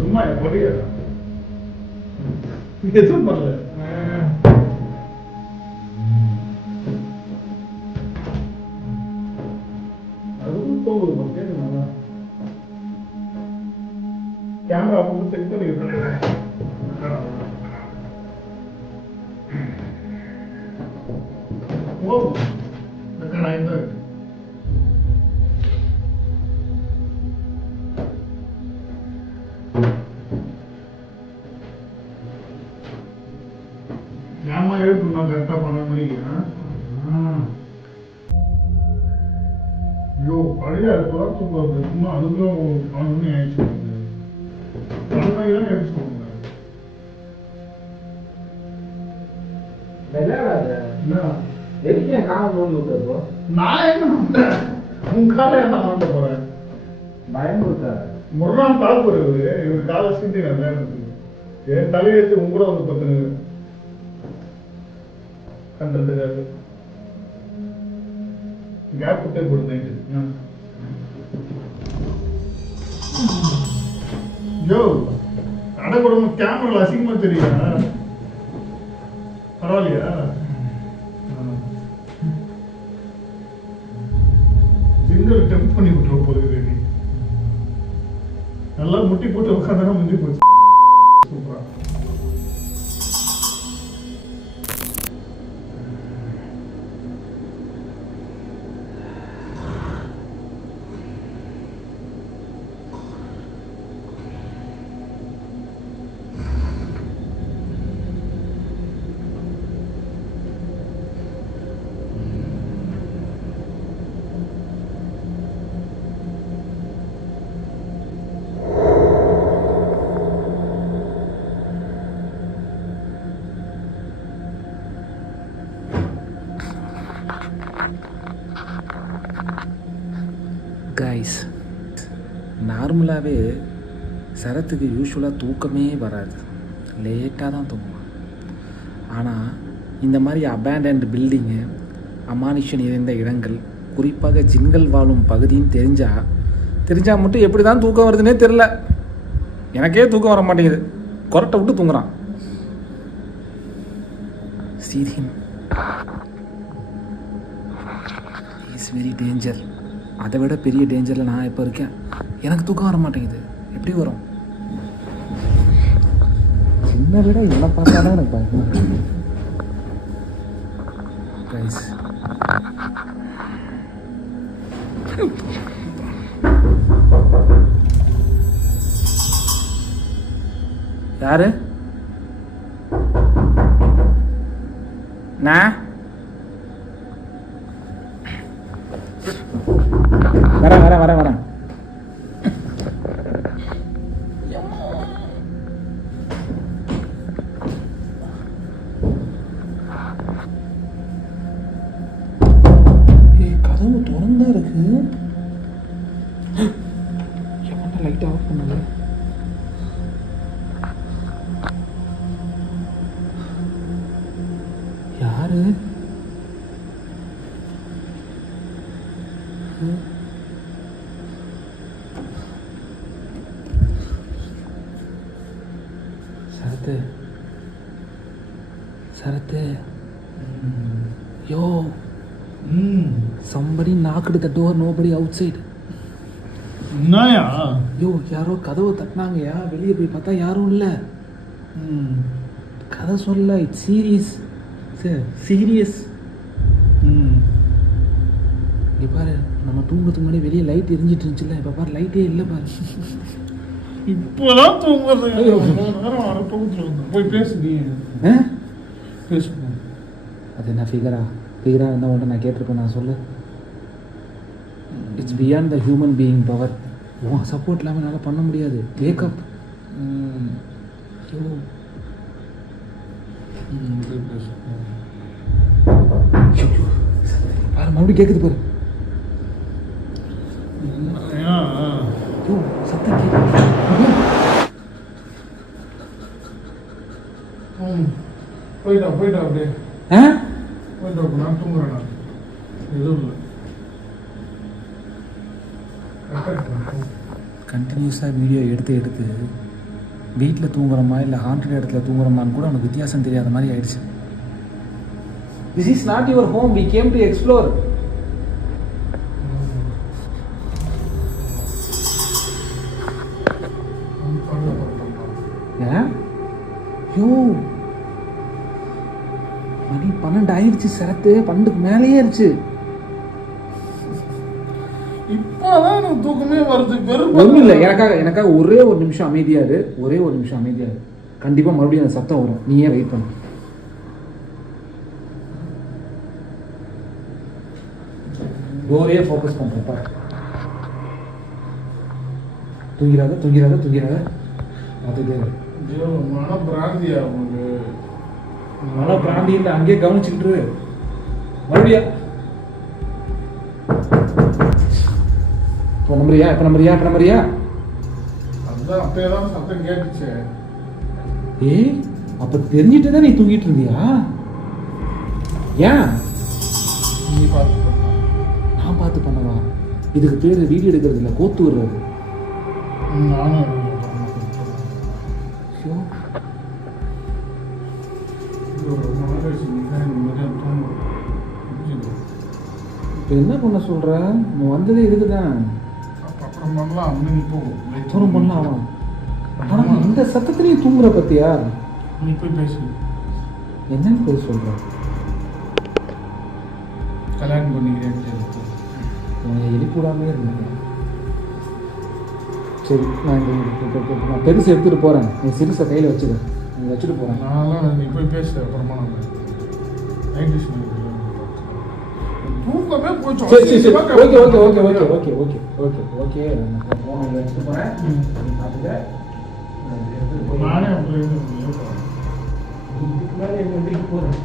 சும்மா முடியாது எதுவும் பண்ணல. கேமரா போட்டு செக் பண்ணிக்கிறேன். ஏமா எழுப்பு நான் கரெக்டா பண்ண முடியும். ஐயோ பழைய சும்மா அதுக்குள்ள பண்ணி ஆயிடுச்சு. எடுத்து சொல்லுங்க. நான் என்ன உன் காலை என்ன மாட்ட போறேன்? பயன்படுத்த முரணாம் கால் போறது இவர் காலை சீந்தி என் தலையெழுத்து உங்க கூட வந்து பத்து கண்டதுக்காக கேப் விட்டே கொடுத்தேன். யோ அடக்கூடமா கேமரா அசிங்கமா தெரியா? பரவாயில்லையா? ஜிங்கல் டெம்ப் பண்ணி விட்டுற போகுது. நீ நல்லா முட்டி போட்டு உட்காந்தா முடிஞ்சு போச்சு. சூப்பரா கைஸ், நார்மலாகவே சரத்துக்கு யூஸ்வலாக தூக்கமே வராது, லேட்டாக தான் தூங்குவான். ஆனால் இந்த மாதிரி அபேண்டன்ட் பில்டிங்கு, அமானுஷ்யம் நிறைந்த இடங்கள், குறிப்பாக ஜின்கள் வாழும் பகுதின்னு தெரிஞ்சால் மட்டும் எப்படி தான் தூக்கம் வருதுன்னே தெரில. எனக்கே தூக்கம் வர மாட்டேங்குது, கொரட்டை விட்டு தூங்குறான். Syrian is very danger. அதை விட பெரிய டேஞ்சரில் நான் இப்போ இருக்கேன். எனக்கு தூக்கம் வர மாட்டேங்குது. எப்படி வரும்? சின்ன விட என்ன பார்த்தாலும் எனக்கு பயமா. கைஸ், யாரு? நான் வரேன். கதவு திறந்தா இருக்கு. எவன்டா லைட் ஆஃப் பண்ணல? யாரு? சரத்து, yo, somebody knocked the door, nobody outside. என்னயா? யோ, யாரோ கதவு தட்டினாங்கயா. வெளியே போய் பார்த்தா யாரும் இல்லை. கதை சொல்ல, இட்ஸ் சீரியஸ். இங்கே பாரு, நம்ம தூங்குறதுக்கு முன்னாடி வெளியே லைட் எரிஞ்சிட்டு இருந்துச்சுல்ல, இப்போ பாரு லைட்டே இல்லை பாரு. இப்போதான் தூங்குறது. போய் பேசு. நீ பேசு. அது என்ன ஃபிகராக இருந்தால் ஒன்று நான் கேட்டிருப்பேன். நான் சொல்லு, it's beyond the human being power. உன் சப்போர்ட் இல்லாமல் என்னால் பண்ண முடியாது. வேக்கப். பாரு, மறுபடியும் கேட்குது பாரு. சத்தம் கேட்குது. போயிட்டா அப்படியே போயிட்டா. நான் தூங்குறேன். எதுவும் இல்லை. கண்டினியூஸாக வீடியோ எடுத்து வீட்டில் தூங்குறோமா இல்லை ஹாண்டட் இடத்துல தூங்குறோமான்னு கூட அவனுக்கு வித்தியாசம் தெரியாத மாதிரி ஆயிடுச்சு. This is not your home, we came to explore. ஏன் யோ மணி 12 ஆயிடுச்சு சரத்து, 12க்கு மேலேயே ஆயிடுச்சு. இப்போதான் எனக்கு தூக்கமே வருது. ஒன்றும் இல்லை, எனக்காக ஒரே ஒரு நிமிஷம் அமைதியாரு, கண்டிப்பாக மறுபடியும் அந்த சத்தம் வரும், நீயே வெயிட் பண்ணு. டோரே ஃபோக்கஸ் பண்ணுறப்ப தூங்கிறாத பார்த்துட்டே மனப்பிராந்தியா உனக்கு? மனப்பிராந்தி இல்லை, அங்கேயே கவனிச்சுக்கிட்டு மறுபடியும். இப்போ நம்புறியா? அதுதான் அப்பதான் சத்தம் கேட்டுச்சு. ஏய், அப்ப தெரிஞ்சிட்டு தான் நீ தூங்கிட்டு இருந்தியா? ஏன் நீ பார்த்து நான் பார்த்து பண்ணவா? இதுக்கு பேரு வீடியோ எடுக்கிறது இல்லை, கோத்து விடுறது. இப்போ என்ன பண்ண சொல்ற? நம்ம வந்ததே இதுக்குதான். அப்புறம் பண்ணலாம், அப்புறம் பண்ணலாம். ஆனால் இந்த சத்தத்துலேயும் தூங்குற பத்தியா? நீ போய் பேசு. என்னன்னு போய் சொல்ற? கல்யாணம் பண்ணிக்கிறேன் எழுப்பிடாமே இருந்தேன். சரி, நான் பெருசு எடுத்துட்டு போறேன், நீ சிறுசை கையில் வச்சுட்டு போறேன். நான் நீ போய் பேசு, அப்புறமா நம்ம நைட் தூக்கமே போச்சு. சரி ஓகே போன் எடுத்துட்டு போறேன், நானே போறேன்.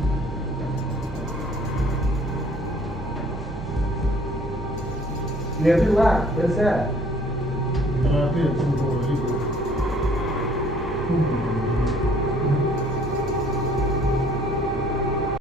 இது எடுத்துக்கலாம் பெருசா எல்லாத்தையும் எடுத்துட்டு போ.